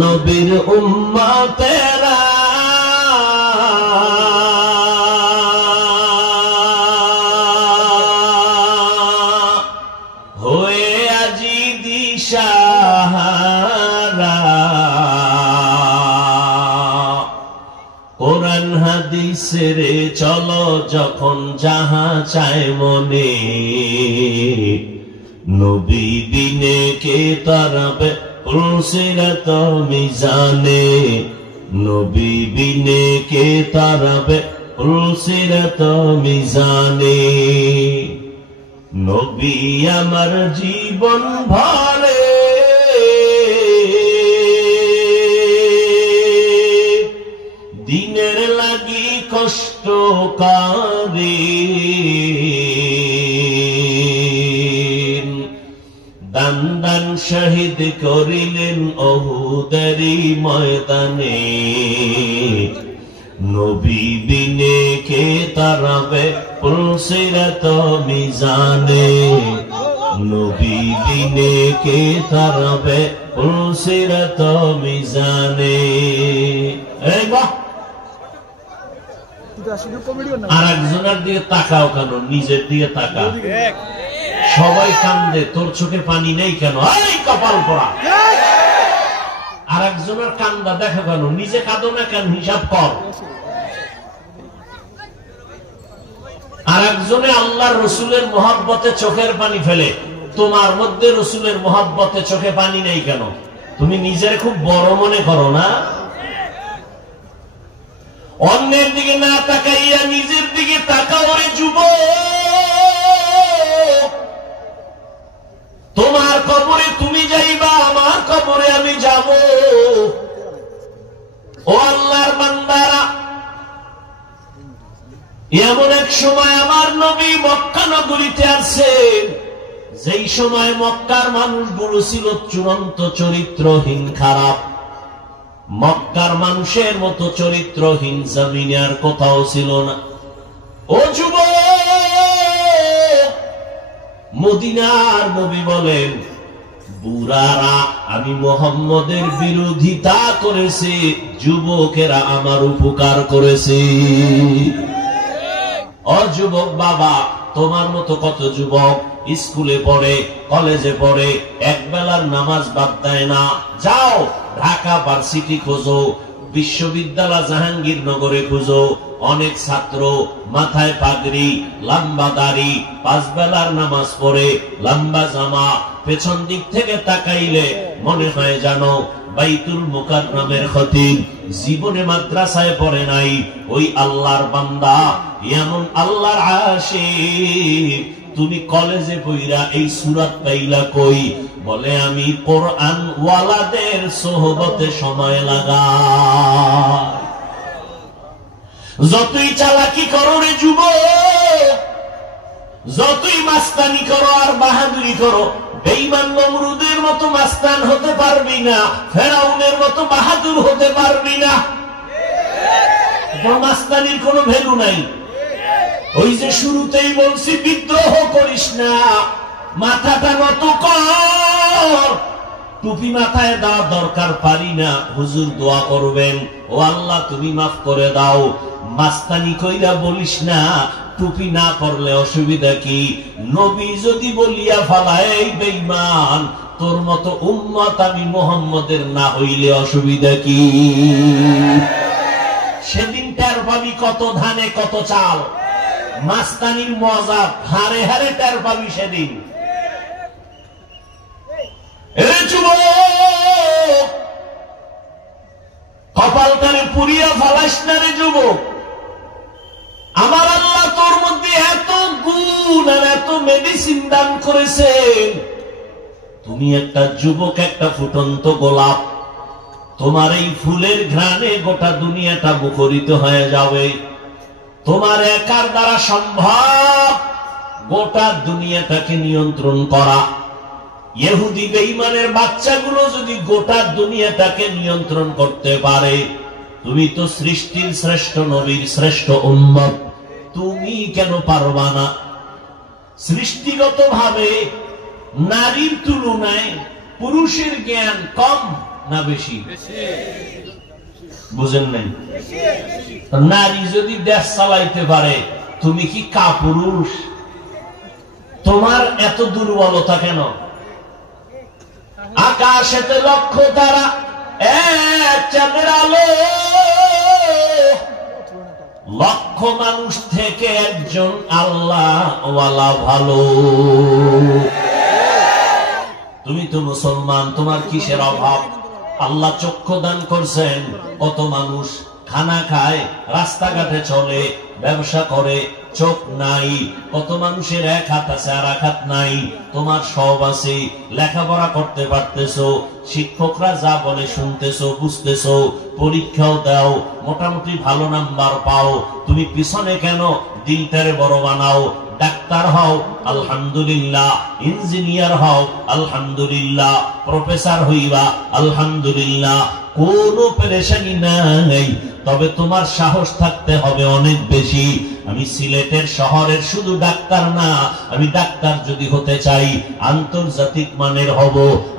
নবীর উম্মতেরা হয়ে আজি দিশাহারা, কোরআন হাদিসের চলো যখন যাহা চায় মনে, নবী বিনে কে তারাবে পুলসিরাত মিজানে, নবী বিনে কে তারাবে পুলসিরাত মিজানে। নবী আমার জীবন ভরে দিনের লাগি কষ্ট করে, দান দান শহীদ করিলেন উহুদেরই ময়দানে, নবী বিনে কে তারাবে পুলসিরাত মিজানে, নবী বিনে কে তারাবে পুলসিরাত মিজানে। এই বাহ, আর একজনের দিকে তাকাও কেন, নিজের দিকে তাকা। সবাই কান্দে, তোর চোখে পানি নেই কেন? এই কপাল পড়া। আর একজনের কান্দা দেখা কেন, নিজে কাঁদো না কেন? হিসাব কর। আর একজনে আল্লাহর রসুলের মহব্বতে চোখের পানি ফেলে, তোমার মধ্যে রসুলের মহব্বতে চোখে পানি নেই কেন? তুমি নিজের খুব বড় মনে করো না? অন্যের দিকে না তাকাইয়া নিজের দিকে তাকাও রে যুবক। তোমার কবরে তুমি যাইবা, আমার কবরে আমি যাব। ও আল্লাহর বান্দারা, এমন এক সময় আমার নবী মক্কা নগরীতে আসছেন, যেই সময় মক্কার মানুষগুলো ছিল চূড়ান্ত চরিত্রহীন, খারাপ। মক্কার মানুষের মতো চরিত্রহীন জমিনে আর কোথাও ছিল না। ও যুবক, মদিনার নবী বলেন, বুড়ারা আমি মুহাম্মদের বিরোধিতা করেছে, যুবকেরা আমার উপকার করেছে। ও যুবক বাবা, তোমার মতো কত যুবক স্কুলে পড়ে, কলেজে পড়ে, এক বেলার নামাজ বাদ দেয় না। যাও ঢাকা ভার্সিটি খোঁজো, বিশ্ববিদ্যালয় জাহাঙ্গীরনগরে খুঁজো, অনেক ছাত্র মাথায় পাগড়ি, লম্বা দাড়ি, 5 বেলার নামাজ পড়ে, লম্বা জামা, পেছন দিক থেকে তাকাইলে মনে হয় জানো বাইতুল মুকাররমের খতিব, জীবনে মাদ্রাসায় পড়ে নাই। ওই আল্লাহর বান্দা, এমন আল্লাহর আশিক, তুমি কলেজে পড়া এই সূরা পাইলা কই? বলে আমি কোরআন ওয়ালাদের সোহবতে সময় লাগাই। যতই চালাকি করো রে যুবক, যতই মাস্তানি করো আর বাহাদুরি করো, বেঈমান নমরুদের মতো মাস্তান হতে পারবি না, ফেরাউনের মতো বাহাদুর হতে পারবি না। মাস্তানির কোনো ভ্যালু নাই। ওই যে শুরুতেই বলছি, বিদ্রোহ করিস না, মাথাটা নত কর। টুপি মাথায় দেওয়া দরকার, পারি না, হুজুর দোয়া করবেন, ও আল্লাহ তুমি মাফ করে দাও। মাস্তানি কইরা বলিস না, টুপি না পরলে অসুবিধা কি? নবী যদি বলিয়া ফালায় বেঈমান, তোর মতো উম্মত আমি মুহাম্মদের না হইলে অসুবিধা কি? সেদিন টের পাবি কত ধানে কত চাল। মাস্তানির মজা হারে হারে টের পাবি সেদিন। কপালটারে পুরিয়া ফালাস না রে যুবক। আমার আল্লাহ তোর মধ্যে এত গুণ আর এত মেডিসিন দান করেছেন। তুমি একটা যুবক, একটা ফুটন্ত গোলাপ। তোমার এই ফুলের ঘ্রাণে গোটা দুনিয়াটা মুখরিত হয়ে যাবে। তোমার একার দ্বারা সম্ভব গোটা দুনিয়াটাকে নিয়ন্ত্রণ করা। ইহুদি বেঈমানের বাচ্চাগুলো যদি গোটা দুনিয়াটাকে নিয়ন্ত্রণ করতে পারে, তুমি তো সৃষ্টির শ্রেষ্ঠ নবীর শ্রেষ্ঠ উম্মত, তুমি কেন পারবা না? সৃষ্টিগত ভাবে নারীর তুলনায় পুরুষের জ্ঞান কম, না বেশি? বুঝেন নাই? নারী যদি দেশ চালাইতে পারে, তুমি কি কাপুরুষ? তোমার এত দুর্বলতা কেন? আকাশেতে লক্ষ তারা, এক চাঁদের আলো, লক্ষ মানুষ থেকে একজন আল্লাহ ওয়ালা ভালো। তুমি তো মুসলমান, তোমার কিসের অভাব? আল্লাহ চক্ষু দান করছেন, কত মানুষ খানা খায়, রাস্তাঘাটে চলে, ব্যবসা করে, চোখ নাই। কত মানুষের এক হাত আছে আর এক হাত নাই। তোমার সব আছে, লেখাপড়া করতে পারতেছো, শিক্ষকরা যা বলে শুনতেছো, বুঝতেছো, পরীক্ষাও দাও, মোটামুটি ভালো নাম্বার পাও। তুমি পিছনে কেন? দিলটারে বড় বানাও। ডাক্তার হও, আলহামদুলিল্লাহ। ইঞ্জিনিয়ার হও, আলহামদুলিল্লাহ। প্রফেসর হইবা, আলহামদুলিল্লাহ। কোনো পেরেশানি নাই, তবে তোমার সাহস থাকতে হবে অনেক বেশি। আমি সিলেটের শহরের শুধু ডাক্তার না, আমি ডাক্তার যদি হতে চাই আন্তর্জাতিক মানের হব।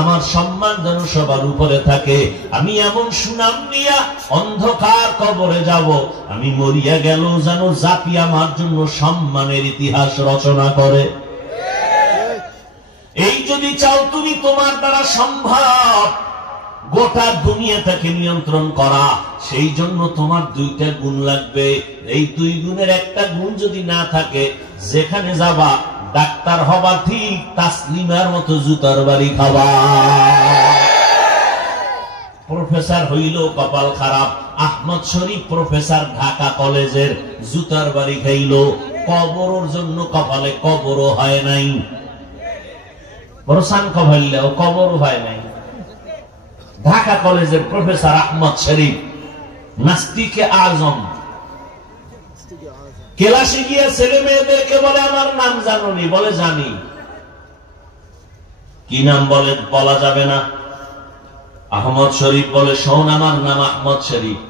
আমার সম্মান যেন সবার উপরে থাকে। আমি এমন সুনাম নিয়া অন্ধকার কবরে যাব, আমি মরিয়া গেল যেন জাতি আমার জন্য সম্মানের ইতিহাস রচনা করে। এই যদি চাও তুমি, তোমার দ্বারা সম্ভব গোটা দুনিয়াটাকে নিয়ন্ত্রণ করা, সেই জন্য তোমার দুইটা গুণ লাগবে। এই দুই গুণের একটা গুণ যদি না থাকে, যেখানে যাবা ডাক্তার হবা ঠিক, তাসলিমার মতো জুতার বাড়ি খাবা। প্রফেসর হইল কপাল খারাপ। আহমদ শরীফ প্রফেসর ঢাকা কলেজের, জুতার বাড়ি খাইল। কবরের জন্য কপালে কবরও হয় নাই, বড় সান কভাইলেও কবরও হয় নাই। ঢাকা কলেজের প্রফেসর আহমদ শরীফ, নাস্তিকে আজম, ক্লাসে গিয়ে ছেলে মেয়েদেরকে বলে আমার নাম জানোনি? বলে জানি। কি নাম বলে? বলা যাবে না। আহমদ শরীফ বলে শোন, আমার নাম আহমদ শরীফ।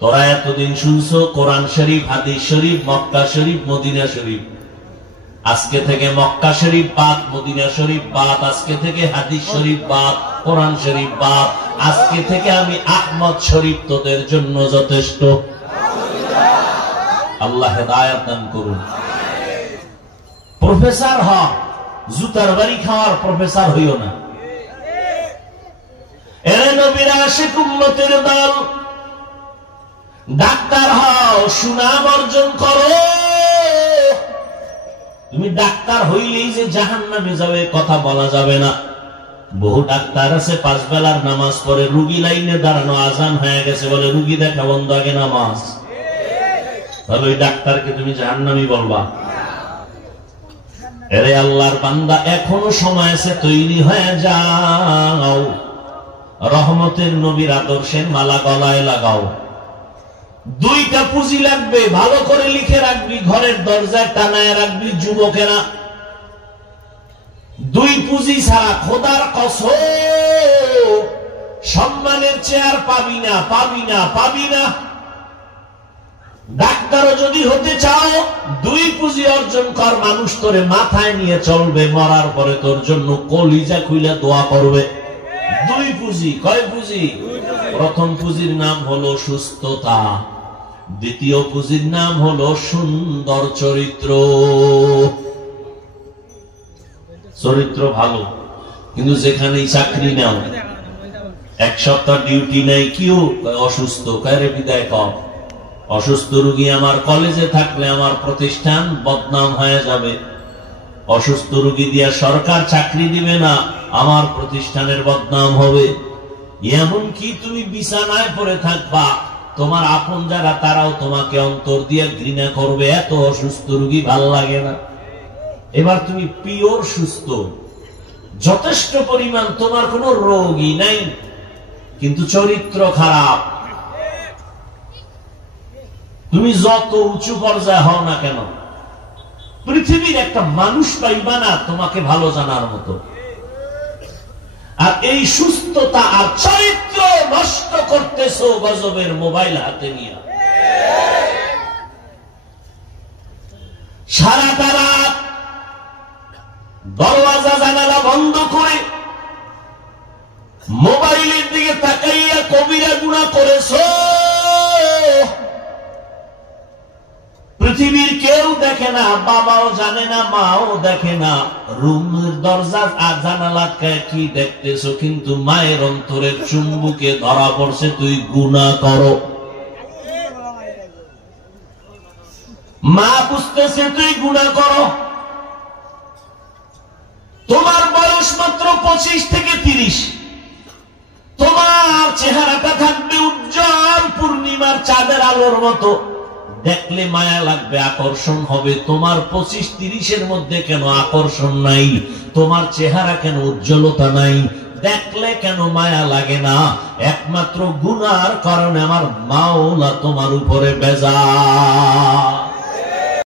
তোরা এতদিন শুনছো কোরআন শরীফ, হাদিস শরীফ, মক্কা শরীফ, মদিনা শরীফ। আজকে থেকে মক্কা শরীফ বাদ, মদিনা শরীফ বাদ। আজকে থেকে হাদিস শরীফ বাদ, কোরআন শরীফ বাদ। আজকে থেকে আমি আহমদ শরীফ তোদের জন্য যথেষ্ট। আল্লাহ হেদায়েত দান করুন। প্রফেসর হ, জুতার বাড়ি খাওয়ার প্রফেসর হইও না। এরে নবীর আশিক উম্মতের দল, ডাক্তার হও, সুনাম অর্জন করো। তুমি ডাক্তার হইলেই যে জাহান্নামে যাবে কথা বলা যাবে না। বহু ডাক্তার আছে 5 বেলার নামাজ পড়ে, রুগী লাইনে দাঁড়ানো, আজান হয়ে গেছে বলে রুগী দেখা বন্ধ, আগে নামাজ। তাহলে ওই ডাক্তারকে তুমি জাহান্নামী বলবা? এরে আল্লাহর বান্দা, এখনো সময় আছে, তৈরি হয়ে যাও। রহমতের নবীর আদর্শের মালা গলায় লাগাও। দুইটা পুঁজি লাগবে, ভালো করে লিখে রাখবি, ঘরের দরজায় টানায় রাখবি যুবকেরা। দুই পুঁজি ছাড়া খোদার কসম সম্মানের চেয়ার পাবি না, পাবি না, পাবি না। ডাক্তারও যদি হতে চাও, দুই পুঁজি অর্জন কর। মানুষ তোরে মাথায় নিয়ে চলবে, মরার পরে তোর জন্য কলিজা খুইলা দোয়া করবে। দুই পুঁজি। কয় পুঁজি? প্রথম পুঁজির নাম হলো সুস্থতা, দ্বিতীয় পুঁজির নাম হলো সুন্দর চরিত্র। চরিত্র ভালো, কিন্তু যেখানেই চাকরি নাও, 1 সপ্তাহ ডিউটি নাই, কেউ অসুস্থ, কারে বিদায় কম। অসুস্থ রোগী আমার কলেজে থাকলে আমার প্রতিষ্ঠান বদনাম হয়ে যাবে। অসুস্থ রোগী দিয়া সরকার চাকরি দিবে না, আমার প্রতিষ্ঠানের বদনাম হবে। এমনকি তুমি বিছানায় পড়ে থাকবা, তোমার আপন যারা তারাও তোমাকে অন্তর দিয়ে ঘৃণা করবে। এত অসুস্থ রোগী ভাল লাগে না। এবার তুমি পিওর সুস্থ, যথেষ্ট পরিমাণ, তোমার কোনো রোগই নাই, কিন্তু চরিত্র খারাপ। তুমি যত উঁচু পর্যায়ে হও না কেন, পৃথিবীর একটা মানুষ পাইবা না তোমাকে ভালো জানার মতো। আর এই সুস্থতা আর চরিত্র নষ্ট করতেছো গজবের মোবাইল হাতে নিয়ে। সারাটা রাত দরওয়াজা জানালা বন্ধ করে মোবাইলের দিকে তাকাইয়া কবিরা গুনাহ করেছো, পৃথিবীর কেউ দেখে না, বাবাও জানে না, মাও দেখে না, রুমের দরজা জানালা কি দেখতেছো, কিন্তু মায়ের অন্তরের চুম্বুকে ধরা পড়ছে তুই গুনাহ করো। মা বুঝতেছে তুই গুনাহ করো। তোমার বয়স মাত্র 25 থেকে 30, তোমার চেহারাটা থাকবে উজ্জ্বল পূর্ণিমার চাঁদের আলোর মতো, দেখলে মায়া লাগবে, আকর্ষণ হবে। তোমার 25-30-এর মধ্যে কেন আকর্ষণ নাই? তোমার চেহারা কেন উজ্জ্বলতা নাই? দেখলে কেন মায়া লাগে না? একমাত্র গুনার কারণে আমার মাওলা তোমার উপরে বেজার।